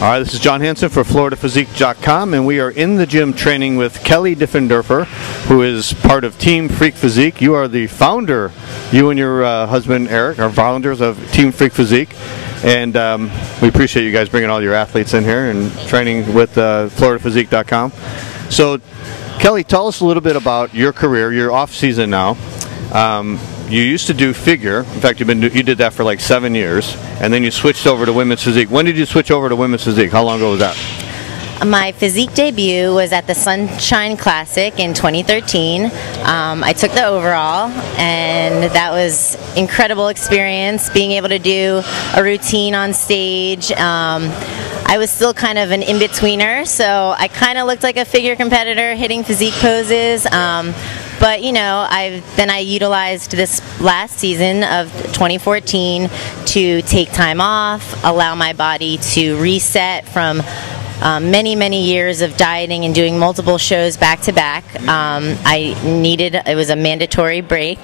All right, this is John Hansen for FloridaPhysique.com, and we are in the gym training with Kelly Diffenderfer, who is part of Team Freak Physique. You are the founder, you and your husband Eric are founders of Team Freak Physique, and we appreciate you guys bringing all your athletes in here and training with FloridaPhysique.com. So, Kelly, tell us a little bit about your career. You're off season now. You used to do figure. In fact, you did that for like 7 years, and then you switched over to women's physique. When did you switch over to women's physique? How long ago was that? My physique debut was at the Sunshine Classic in 2013. I took the overall, and that was incredible experience, being able to do a routine on stage. I was still kind of an in-betweener, so I kind of looked like a figure competitor hitting physique poses. But, you know, I utilized this last season of 2014 to take time off, allow my body to reset from many years of dieting and doing multiple shows back to back. It was a mandatory break.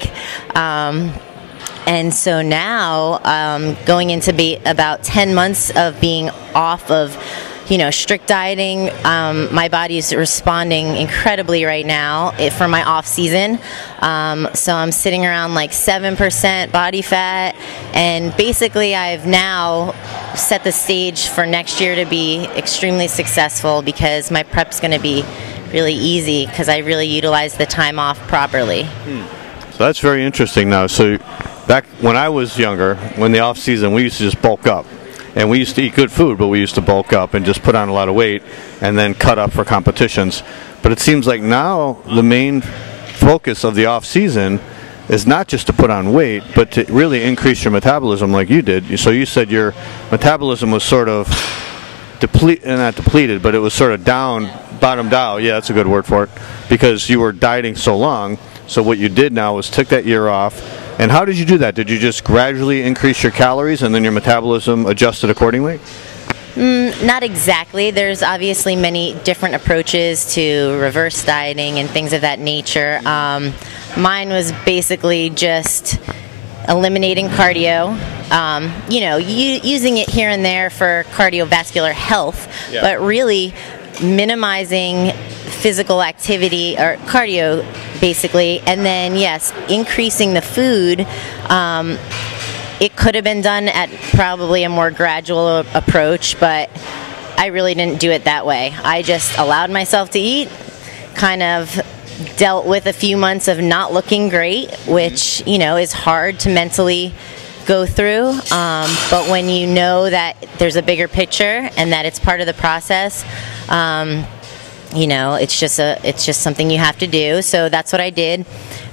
And so now, going into about 10 months of being off of, strict dieting, my body is responding incredibly right now for my off season. So I'm sitting around like 7% body fat, and basically I've now set the stage for next year to be extremely successful because my prep's going to be really easy because I really utilize the time off properly. So that's very interesting now. So back when I was younger, when the off season, we used to just bulk up. And we used to eat good food, but we used to bulk up and just put on a lot of weight and then cut up for competitions. But it seems like now the main focus of the off season is not just to put on weight, but to really increase your metabolism like you did. So you said your metabolism was sort of not depleted, but it was sort of bottomed out. Yeah, that's a good word for it, because you were dieting so long. So what you did now was took that year off. And how did you do that? Did you just gradually increase your calories and then your metabolism adjusted accordingly? Not exactly. There's obviously many different approaches to reverse dieting and things of that nature. Mine was basically just eliminating cardio, using it here and there for cardiovascular health, but really minimizing physical activity or cardio basically, and then yes, increasing the food. It could have been done at probably a more gradual approach, but I really didn't do it that way. I just allowed myself to eat, kind of dealt with a few months of not looking great, which is hard to mentally go through, but when you know that there's a bigger picture and that it's part of the process, it's just something you have to do. So that's what I did.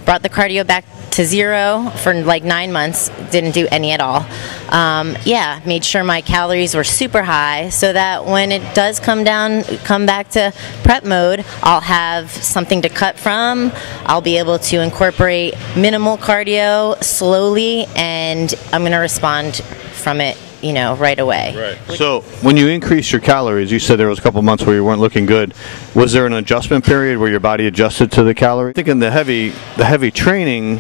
Brought the cardio back to zero for like 9 months. Didn't do any at all. Made sure my calories were super high so that when it does come back to prep mode, I'll have something to cut from. I'll be able to incorporate minimal cardio slowly, and I'm going to respond from it right away. Right. So when you increased your calories, you said there was a couple months where you weren't looking good. Was there an adjustment period where your body adjusted to the calories? I think the heavy training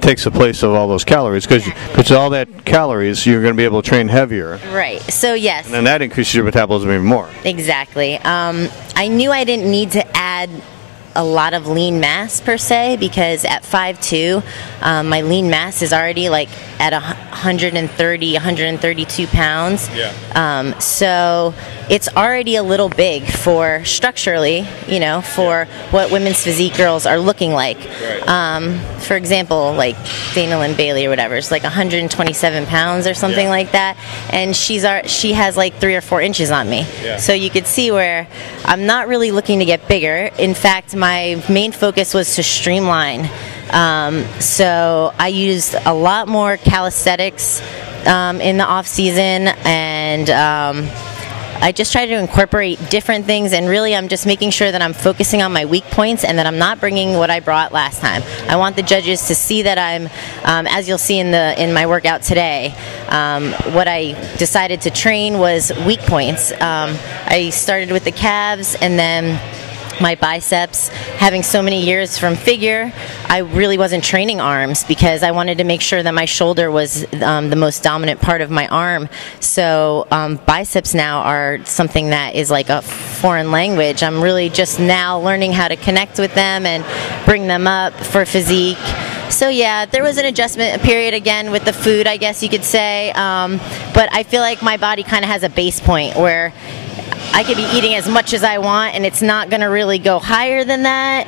takes the place of all those calories, because all that calories, you're going to be able to train heavier. Right. So yes. And then that increases your metabolism even more. Exactly. I knew I didn't need to add a lot of lean mass per se, because at 5'2", my lean mass is already like at 130, 132 pounds. Yeah. So it's already a little big for structurally, for what women's physique girls are looking like. Right. For example, like Dana Lynn Bailey or whatever, it's like 127 pounds or something like that, and she has like 3 or 4 inches on me. Yeah. So you could see where I'm not really looking to get bigger. In fact, my main focus was to streamline. So I used a lot more calisthenics in the off season, and I just try to incorporate different things, and really I'm just making sure that I'm focusing on my weak points and that I'm not bringing what I brought last time. I want the judges to see that I'm, as you'll see in my workout today, what I decided to train was weak points. I started with the calves, and then my biceps. Having so many years from figure, I really wasn't training arms because I wanted to make sure that my shoulder was the most dominant part of my arm. So biceps now are something that is like a foreign language. I'm really just now learning how to connect with them and bring them up for physique. So yeah, there was an adjustment period again with the food, I guess you could say. But I feel like my body kind of has a base point where I could be eating as much as I want and it's not going to really go higher than that.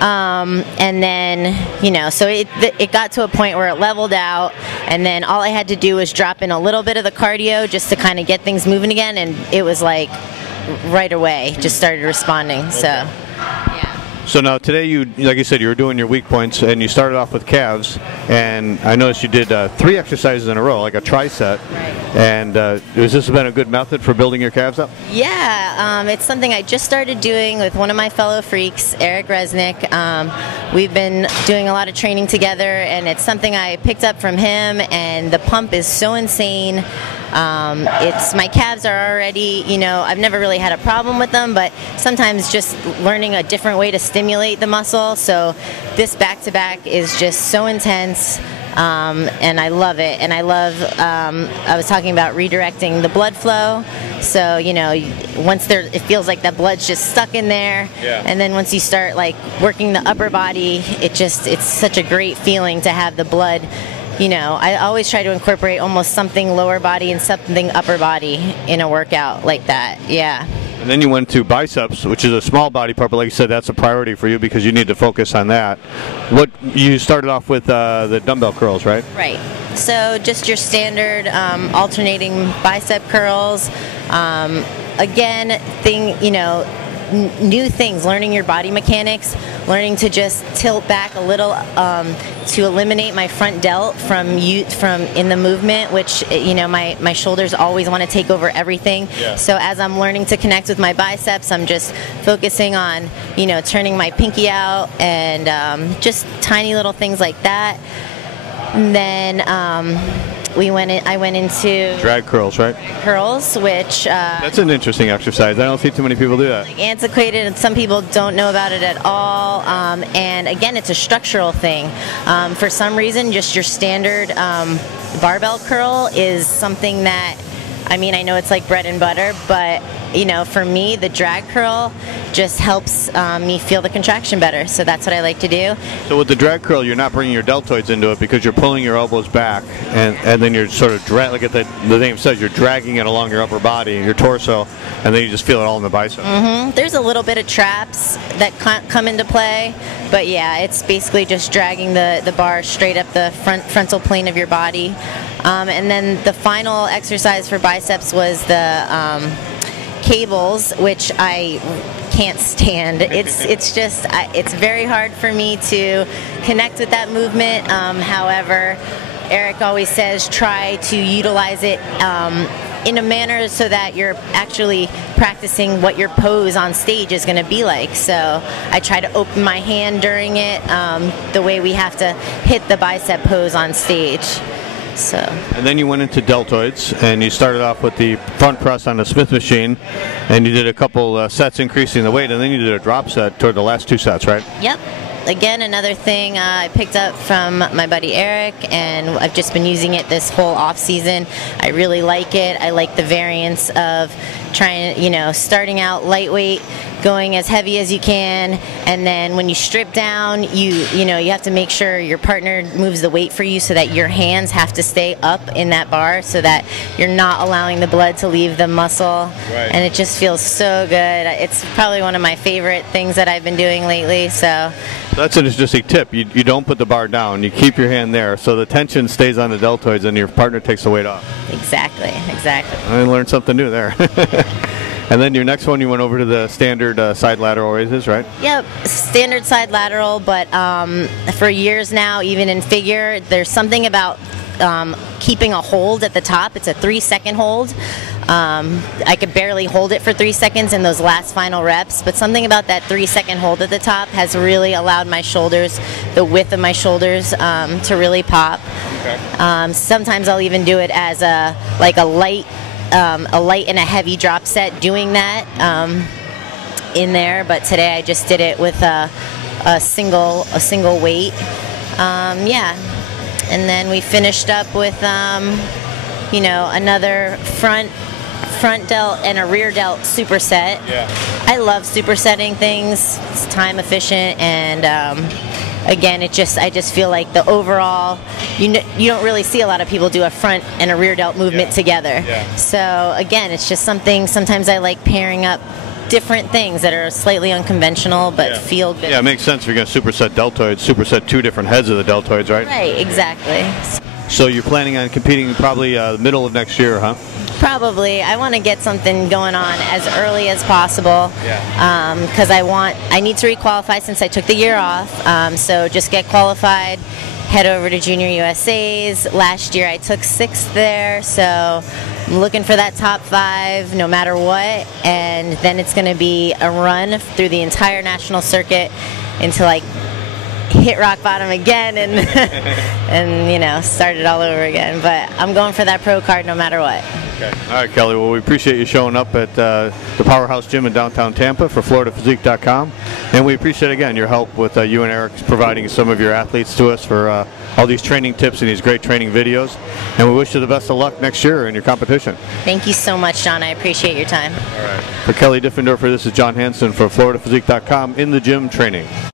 And then, you know, so it got to a point where it leveled out, and then all I had to do was drop in a little bit of the cardio just to kind of get things moving again, and it was like right away just started responding. So yeah. So now today, you, like you said, you were doing your weak points, and you started off with calves, and I noticed you did 3 exercises in a row, like a tricep. Right. And has this been a good method for building your calves up? Yeah, it's something I just started doing with one of my fellow freaks, Eric Resnick. We've been doing a lot of training together, and it's something I picked up from him, and the pump is so insane. My calves are already, you know, I've never really had a problem with them, but sometimes just learning a different way to stimulate the muscle. So this back-to-back is just so intense, and I love it. And I love, I was talking about redirecting the blood flow. So, you know, once it feels like that blood's just stuck in there. Yeah. And then once you start like working the upper body, it's such a great feeling to have the blood. You know, I always try to incorporate almost something lower body and something upper body in a workout like that. Yeah. And then you went to biceps, which is a small body part, but like you said, that's a priority for you because you need to focus on that. You started off with the dumbbell curls, right? Right. So just your standard alternating bicep curls. Again, new things, learning your body mechanics, learning to just tilt back a little to eliminate my front delt from in the movement, which, you know, my shoulders always want to take over everything. Yeah. So as I'm learning to connect with my biceps, I'm just focusing on, you know, turning my pinky out and just tiny little things like that. And then I went into drag curls, right? Curls, which that's an interesting exercise. I don't see too many people do that. Like antiquated, and some people don't know about it at all. And again, it's a structural thing. For some reason, just your standard barbell curl is something that, I mean, I know it's like bread and butter, but you know, for me, the drag curl just helps me feel the contraction better. So that's what I like to do. So with the drag curl, you're not bringing your deltoids into it because you're pulling your elbows back, and then you're sort of like the name says, you're dragging it along your upper body, your torso, and then you just feel it all in the bicep. Mm-hmm. There's a little bit of traps that come into play, but yeah, it's basically just dragging the bar straight up the frontal plane of your body. And then the final exercise for biceps was the cables, which I can't stand. It's very hard for me to connect with that movement. However, Eric always says try to utilize it in a manner so that you're actually practicing what your pose on stage is going to be like. So I try to open my hand during it, the way we have to hit the bicep pose on stage. So. And then you went into deltoids, and you started off with the front press on the Smith machine, and you did a couple sets increasing the weight, and then you did a drop set toward the last 2 sets, right? Yep. Again, another thing I picked up from my buddy Eric, and I've just been using it this whole off season. I really like it. I like the variance of trying, you know, starting out lightweight, going as heavy as you can, and then when you strip down, you have to make sure your partner moves the weight for you so that your hands have to stay up in that bar so that you're not allowing the blood to leave the muscle. Right. And it just feels so good. It's probably one of my favorite things that I've been doing lately. So that's an interesting tip. You don't put the bar down. You keep your hand there so the tension stays on the deltoids and your partner takes the weight off. Exactly. I learned something new there. And then your next one, you went over to the standard side lateral raises, right? Yep, standard side lateral, but for years now, even in figure, there's something about keeping a hold at the top. It's a 3-second hold. I could barely hold it for 3 seconds in those last final reps, but something about that 3-second hold at the top has really allowed my shoulders, the width of my shoulders, to really pop. Okay. Sometimes I'll even do it as a light and a heavy drop set doing that. in there, but today I just did it with a single weight. Yeah, and then we finished up with you know, another front delt and a rear delt superset. Yeah. I love supersetting things. It's time efficient, and again, I just feel like the overall, you don't really see a lot of people do a front and a rear delt movement together. Yeah. So again, it's just something, sometimes I like pairing up different things that are slightly unconventional but feel good. Yeah, it makes sense if you're going to superset deltoids, superset 2 different heads of the deltoids, right? Right, exactly. So you're planning on competing probably middle of next year, huh? Probably. I want to get something going on as early as possible. Yeah. Because I need to requalify since I took the year off. So just get qualified, head over to Junior USA's. Last year I took 6th there, so I'm looking for that top 5 no matter what. And then it's going to be a run through the entire national circuit until I hit rock bottom again and and you know, start it all over again. But I'm going for that pro card no matter what. Okay. All right, Kelly. Well, we appreciate you showing up at the Powerhouse Gym in downtown Tampa for FloridaPhysique.com, and we appreciate again your help with you and Eric providing some of your athletes to us for all these training tips and these great training videos. And we wish you the best of luck next year in your competition. Thank you so much, John. I appreciate your time. All right. For Kelly Diffenderfer, this is John Hansen for FloridaPhysique.com in the gym training.